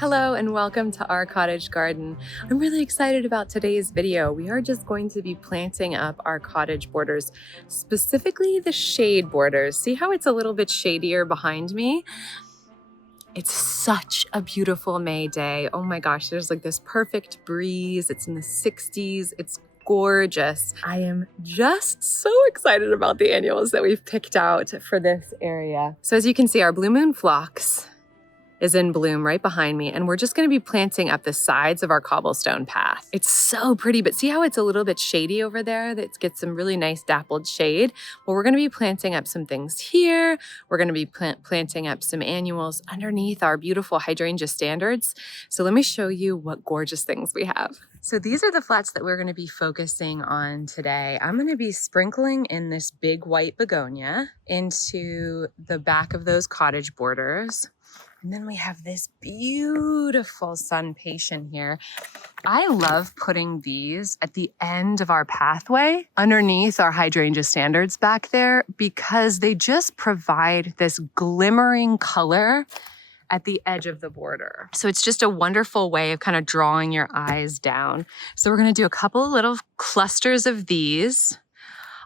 Hello and welcome to our cottage garden. I'm really excited about today's video. We are just going to be planting up our cottage borders, specifically the shade borders. See how it's a little bit shadier behind me? It's such a beautiful May day. Oh my gosh, there's like this perfect breeze. It's in the 60s. It's gorgeous. I am just so excited about the annuals that we've picked out for this area. So as you can see, our blue moon phlox is in bloom right behind me, and we're just gonna be planting up the sides of our cobblestone path. It's so pretty, but see how it's a little bit shady over there? That gets some really nice dappled shade. Well, we're gonna be planting up some things here. We're gonna be planting up some annuals underneath our beautiful hydrangea standards. So let me show you what gorgeous things we have. So these are the flats that we're gonna be focusing on today. I'm gonna be sprinkling in this big white begonia into the back of those cottage borders. And then we have this beautiful sun patient here. I love putting these at the end of our pathway underneath our hydrangea standards back there because they just provide this glimmering color at the edge of the border. So it's just a wonderful way of kind of drawing your eyes down. So we're gonna do a couple of little clusters of these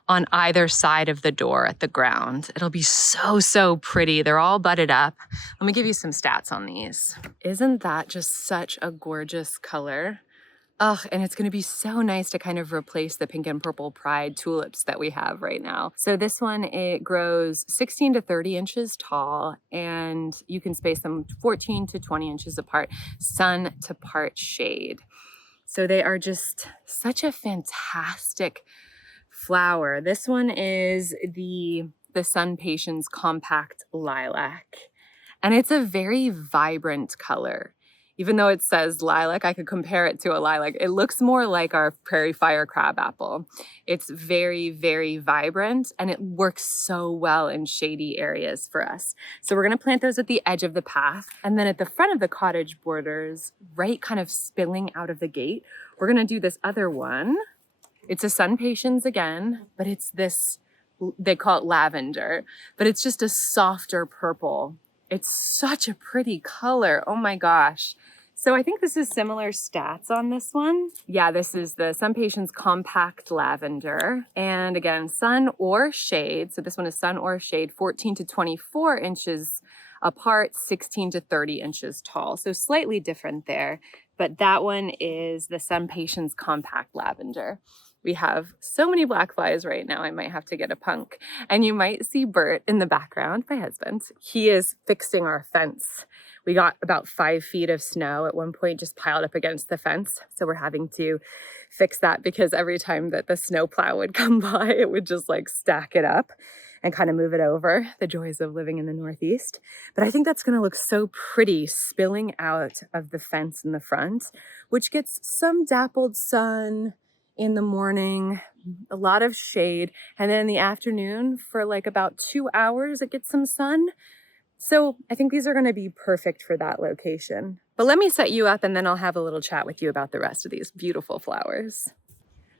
on either side of the door at the ground. It'll be so, so pretty. They're all budded up. Let me give you some stats on these. Isn't that just such a gorgeous color? Oh, and it's gonna be so nice to kind of replace the pink and purple pride tulips that we have right now. So this one, it grows 16 to 30 inches tall, and you can space them 14 to 20 inches apart, sun to part shade. So they are just such a fantastic flower. This one is the Sun Patience Compact Lilac, and it's a very vibrant color. Even though it says lilac, I could compare it to a lilac. It looks more like our prairie fire crabapple. It's very, very vibrant, and it works so well in shady areas for us. So we're gonna plant those at the edge of the path, and then at the front of the cottage borders, right kind of spilling out of the gate, we're gonna do this other one. It's a Sun Patience again, but it's this, they call it lavender, but it's just a softer purple. It's such a pretty color. Oh my gosh. So I think this is similar stats on this one. Yeah, this is the Sun Patience Compact Lavender. And again, sun or shade. So this one is sun or shade, 14 to 24 inches apart, 16 to 30 inches tall. So slightly different there. But that one is the Sun Patience Compact Lavender. We have so many black flies right now, I might have to get a punk. And you might see Bert in the background, my husband. He is fixing our fence. We got about 5 feet of snow at one point just piled up against the fence. So we're having to fix that because every time that the snow plow would come by, it would just like stack it up and kind of move it over. The joys of living in the Northeast. But I think that's gonna look so pretty spilling out of the fence in the front, which gets some dappled sun in the morning, a lot of shade, and then in the afternoon for like about 2 hours, it gets some sun. So I think these are gonna be perfect for that location. But let me set you up and then I'll have a little chat with you about the rest of these beautiful flowers.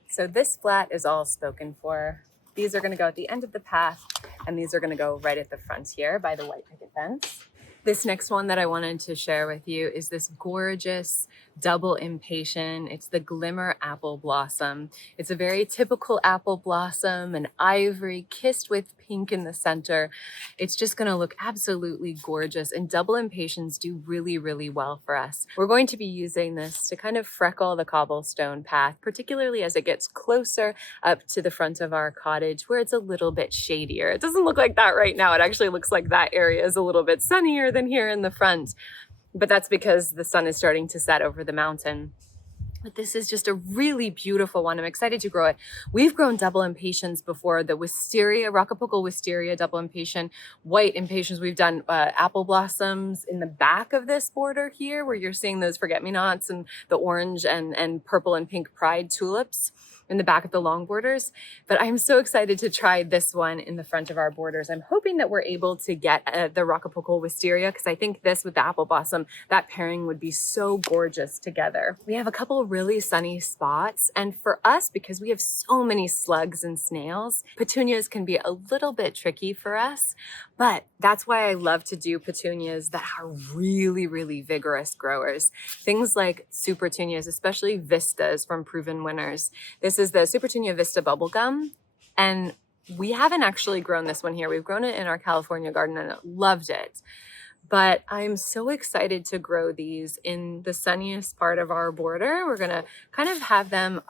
So this flat is all spoken for. These are gonna go at the end of the path, and these are gonna go right at the front here by the white picket fence. This next one that I wanted to share with you is this gorgeous double impatient. It's the Glimmer Apple Blossom. It's a very typical apple blossom, an ivory kissed with pink in the center. It's just gonna look absolutely gorgeous, and double impatiens do really, really well for us. We're going to be using this to kind of freckle the cobblestone path, particularly as it gets closer up to the front of our cottage where it's a little bit shadier. It doesn't look like that right now. It actually looks like that area is a little bit sunnier than here in the front. But that's because the sun is starting to set over the mountain. But this is just a really beautiful one. I'm excited to grow it. We've grown double impatiens before, the wisteria, Rockapokal wisteria double impatient, white impatiens. We've done apple blossoms in the back of this border here where you're seeing those forget-me-nots and the orange and purple and pink pride tulips in the back of the long borders. But I'm so excited to try this one in the front of our borders. I'm hoping that we're able to get the Rockapokal wisteria because I think this with the apple blossom, that pairing would be so gorgeous together. We have a couple of really sunny spots. And for us, because we have so many slugs and snails, petunias can be a little bit tricky for us. But that's why I love to do petunias that are really, really vigorous growers. Things like super petunias, especially Vistas from Proven Winners. This is the Super Petunia Vista Bubblegum. And we haven't actually grown this one here. We've grown it in our California garden and loved it. But I'm so excited to grow these in the sunniest part of our border. We're gonna kind of have them,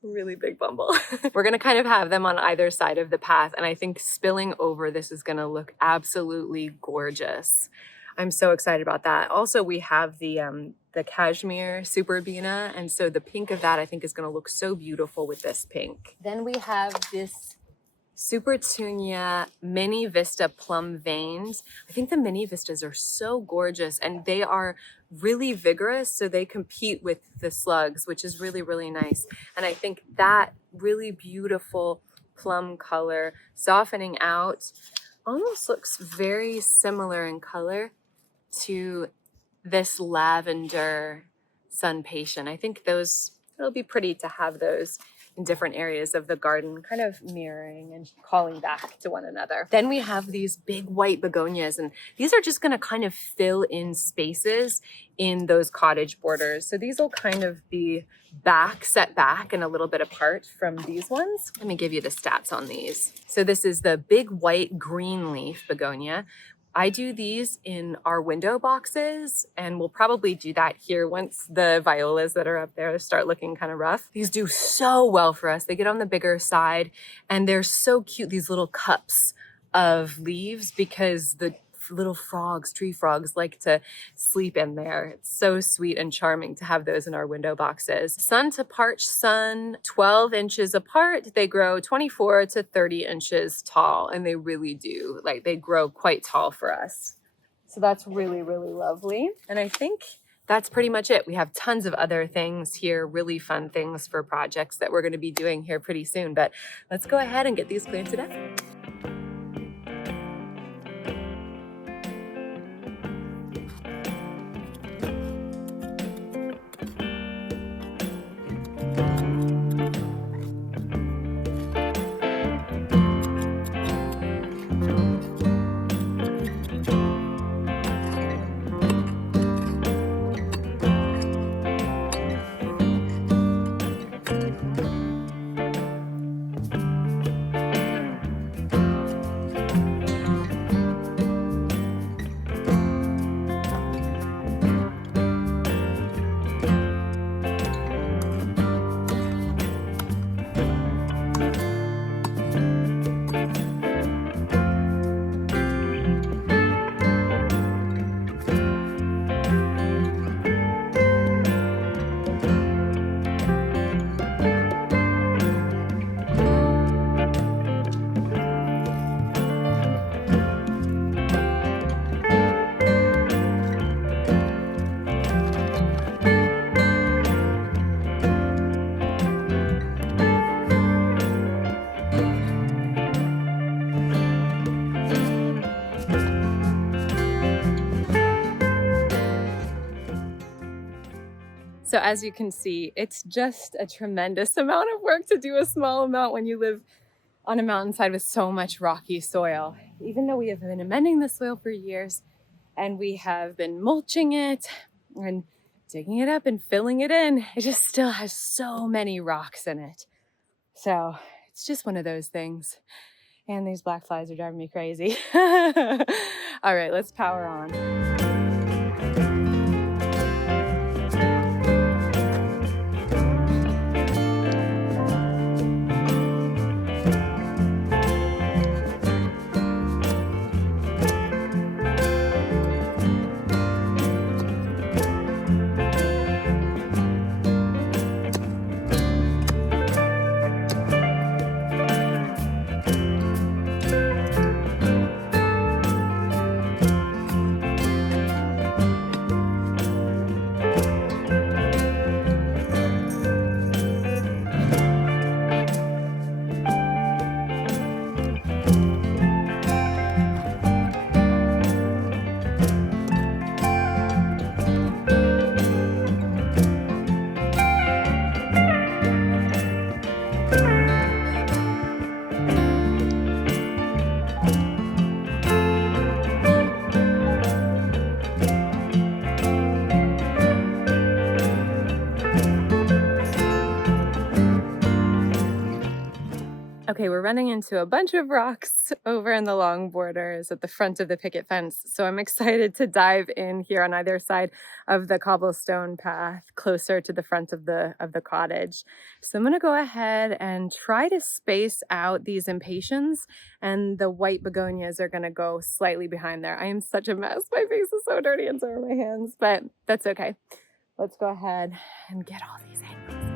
really big bumble. We're gonna kind of have them on either side of the path. And I think spilling over this is gonna look absolutely gorgeous. I'm so excited about that. Also, we have the cashmere Superbena. And so the pink of that I think is gonna look so beautiful with this pink. Then we have this Super Petunia Mini Vista Plum Veins. I think the Mini Vistas are so gorgeous and they are really vigorous, so they compete with the slugs, which is really, really nice. And I think that really beautiful plum color softening out almost looks very similar in color to this lavender Sun Patient. I think it'll be pretty to have those in different areas of the garden, kind of mirroring and calling back to one another. Then we have these big white begonias, and these are just gonna kind of fill in spaces in those cottage borders. So these will kind of be set back and a little bit apart from these ones. Let me give you the stats on these. So this is the big white green leaf begonia. I do these in our window boxes, and we'll probably do that here once the violas that are up there start looking kind of rough. These do so well for us. They get on the bigger side, and they're so cute, these little cups of leaves, because the little frogs, tree frogs, like to sleep in there. It's so sweet and charming to have those in our window boxes. Sun to Parch Sun, 12 inches apart. They grow 24 to 30 inches tall, and they really do. They grow quite tall for us. So that's really, really lovely. And I think that's pretty much it. We have tons of other things here, really fun things for projects that we're going to be doing here pretty soon. But let's go ahead and get these planted up. So as you can see, it's just a tremendous amount of work to do a small amount when you live on a mountainside with so much rocky soil. Even though we have been amending the soil for years and we have been mulching it and digging it up and filling it in, it just still has so many rocks in it. So it's just one of those things. And these black flies are driving me crazy. All right, let's power on. Okay, we're running into a bunch of rocks over in the long borders at the front of the picket fence. So I'm excited to dive in here on either side of the cobblestone path closer to the front of the cottage. So I'm gonna go ahead and try to space out these impatiens, and the white begonias are gonna go slightly behind there. I am such a mess. My face is so dirty and so are my hands, but that's okay. Let's go ahead and get all these in.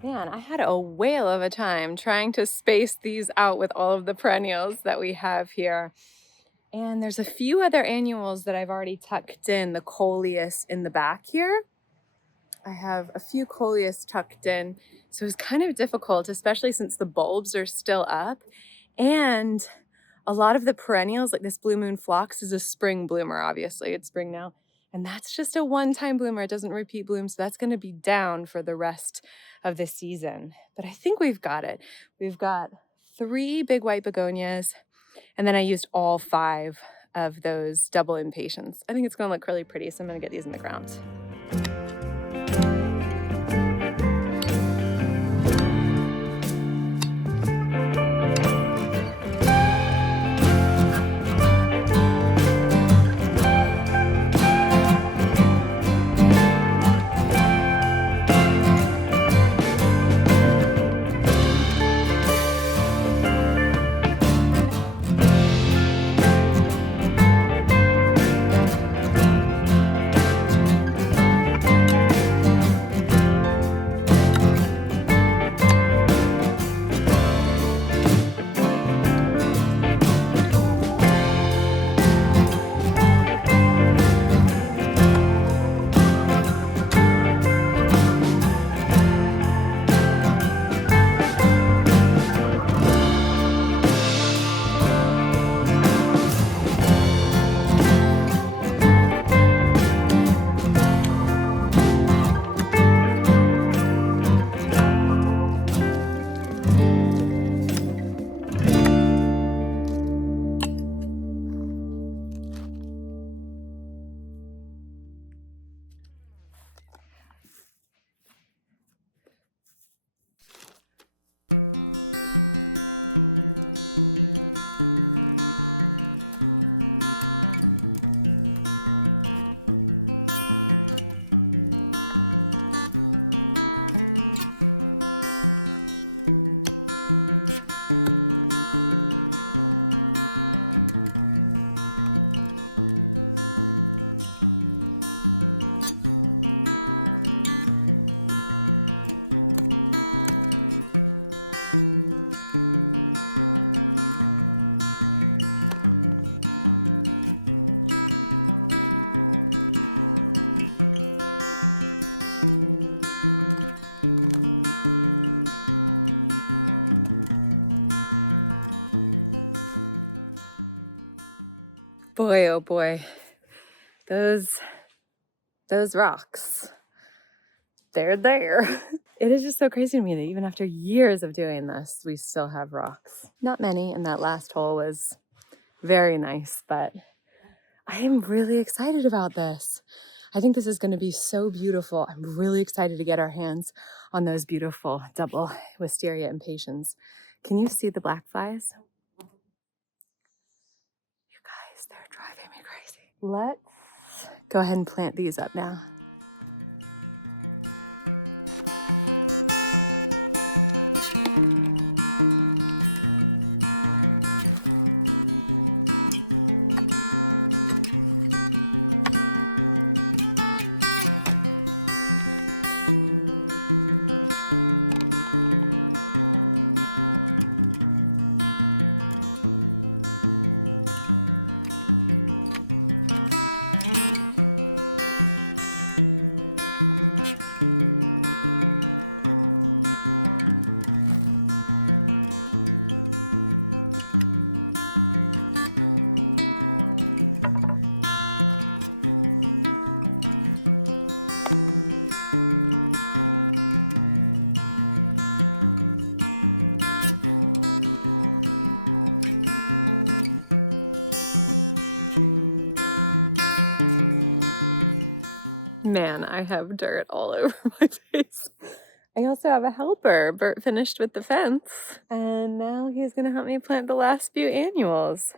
Man, I had a whale of a time trying to space these out with all of the perennials that we have here. And there's a few other annuals that I've already tucked in, the coleus in the back here. I have a few coleus tucked in, so it's kind of difficult, especially since the bulbs are still up. And a lot of the perennials, like this blue moon phlox, is a spring bloomer, obviously. It's spring now. And that's just a one-time bloomer. It doesn't repeat bloom, so that's going to be down for the rest of the season. But I think we've got it. We've got 3 big white begonias, and then I used all 5 of those double impatiens. I think it's going to look really pretty, so I'm going to get these in the ground. Boy, oh boy, those rocks, they're there. It is just so crazy to me that even after years of doing this, we still have rocks. Not many, and that last hole was very nice, but I am really excited about this. I think this is going to be so beautiful. I'm really excited to get our hands on those beautiful double wisteria impatiens. Can you see the black flies? You guys, they're driving me crazy. Let's go ahead and plant these up now. Man, I have dirt all over my face. I also have a helper. Bert finished with the fence, and now he's gonna help me plant the last few annuals.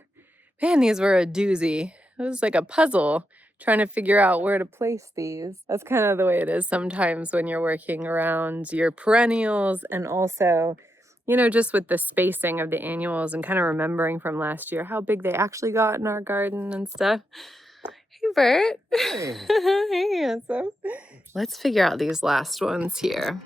Man, these were a doozy. It was like a puzzle trying to figure out where to place these. That's kind of the way it is sometimes when you're working around your perennials, and also, you know, just with the spacing of the annuals and kind of remembering from last year how big they actually got in our garden and stuff. Hey, Bert. Hey. Hey, handsome. Let's figure out these last ones here.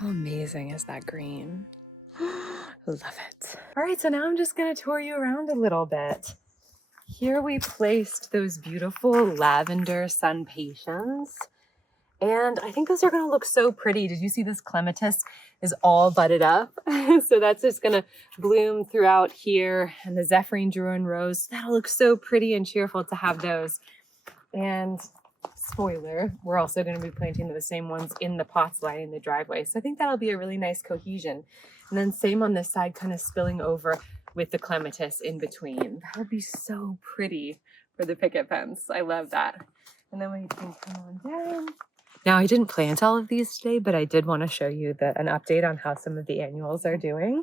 How amazing is that green? Love it. All right, so now I'm just gonna tour you around a little bit. Here we placed those beautiful lavender sun patiens. And I think those are gonna look so pretty. Did you see this clematis is all budded up? So that's just gonna bloom throughout here. And the Zephyrine Druin Rose, that'll look so pretty and cheerful to have those. And spoiler, we're also going to be planting the same ones in the pots lining the driveway. So I think that'll be a really nice cohesion. And then same on this side, kind of spilling over with the clematis in between. That would be so pretty for the picket fence. I love that. And then we can come on down. Now, I didn't plant all of these today, but I did want to show you an update on how some of the annuals are doing.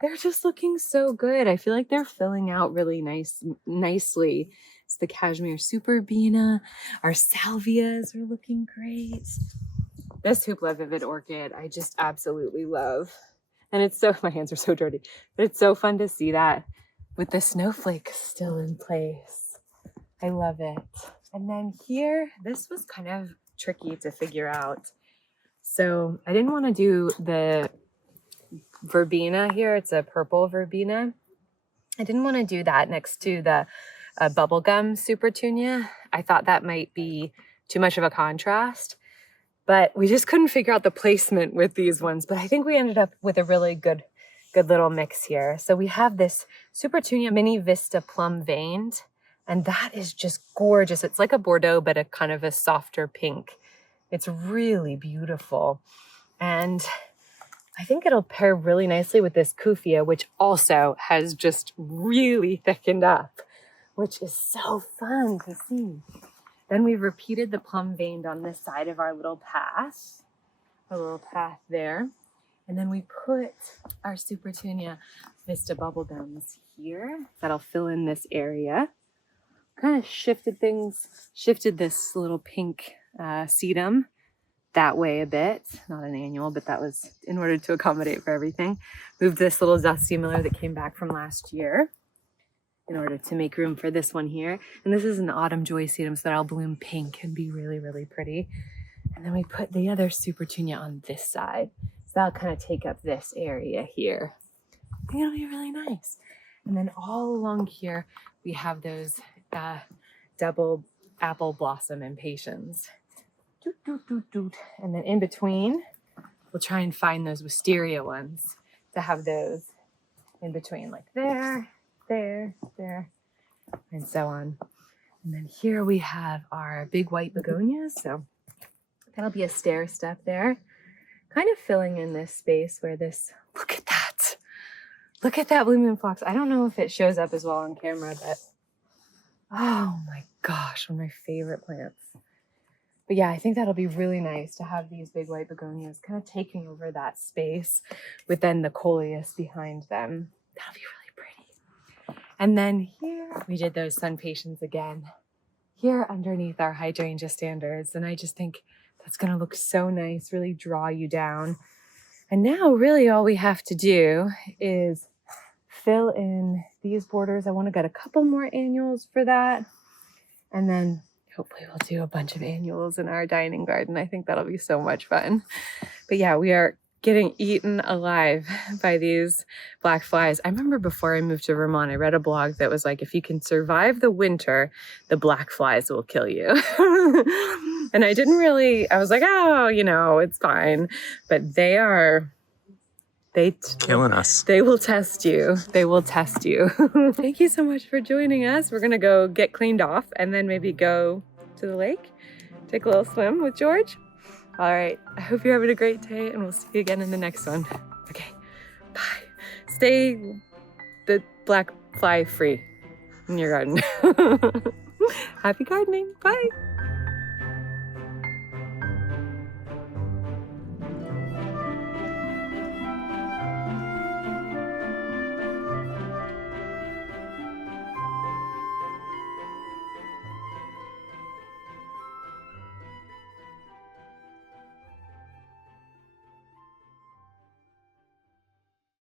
They're just looking so good. I feel like they're filling out really nicely. It's the Cashmere Superbena. Our salvias are looking great. This Hoopla Vivid Orchid, I just absolutely love. And it's so, my hands are so dirty, but it's so fun to see that with the snowflakes still in place. I love it. And then here, this was kind of tricky to figure out. So I didn't want to do the verbena here. It's a purple verbena. I didn't want to do that next to the bubblegum supertunia. I thought that might be too much of a contrast, but we just couldn't figure out the placement with these ones. But I think we ended up with a really good little mix here. So we have this supertunia mini vista plum veined, and that is just gorgeous. It's like a Bordeaux, but a kind of a softer pink. It's really beautiful. And I think it'll pair really nicely with this Kufia, which also has just really thickened up, which is so fun to see. Then we've repeated the plum veined on this side of our little path there. And then we put our Supertunia Vista bubblegums here. That'll fill in this area. Kind of shifted this little pink sedum that way a bit. Not an annual, but that was in order to accommodate for everything. Moved this little Dusty Miller that came back from last year in order to make room for this one here. And this is an Autumn Joy sedum, so that'll bloom pink and be really, really pretty. And then we put the other Supertunia on this side. that'll kind of take up this area here. I think it'll be really nice. And then all along here, we have those double apple blossom impatiens. Doot, doot, doot, doot. And then in between, we'll try and find those wisteria ones to have those in between, like there, there, there, and so on. And then here we have our big white begonias. So that'll be a stair step there, kind of filling in this space where this, look at that. Look at that blue moon phlox. I don't know if it shows up as well on camera, but oh my gosh, one of my favorite plants. But yeah, I think that'll be really nice to have these big white begonias kind of taking over that space with then the coleus behind them. That'll be really pretty. And then here, we did those sun patiens again, here underneath our hydrangea standards. And I just think that's gonna look so nice, really draw you down. And now really all we have to do is fill in these borders. I want to get a couple more annuals for that. And then hopefully we'll do a bunch of annuals in our dining garden. I think that'll be so much fun. But yeah, we are getting eaten alive by these black flies. I remember before I moved to Vermont, I read a blog that was like, if you can survive the winter, the black flies will kill you. And I didn't really, I was like, oh, you know, it's fine. But they killing us. They will test you. They will test you. Thank you so much for joining us. We're gonna go get cleaned off and then maybe go to the lake, take a little swim with George. All right, I hope you're having a great day and we'll see you again in the next one. Okay, bye. Stay the black fly free in your garden. Happy gardening, bye.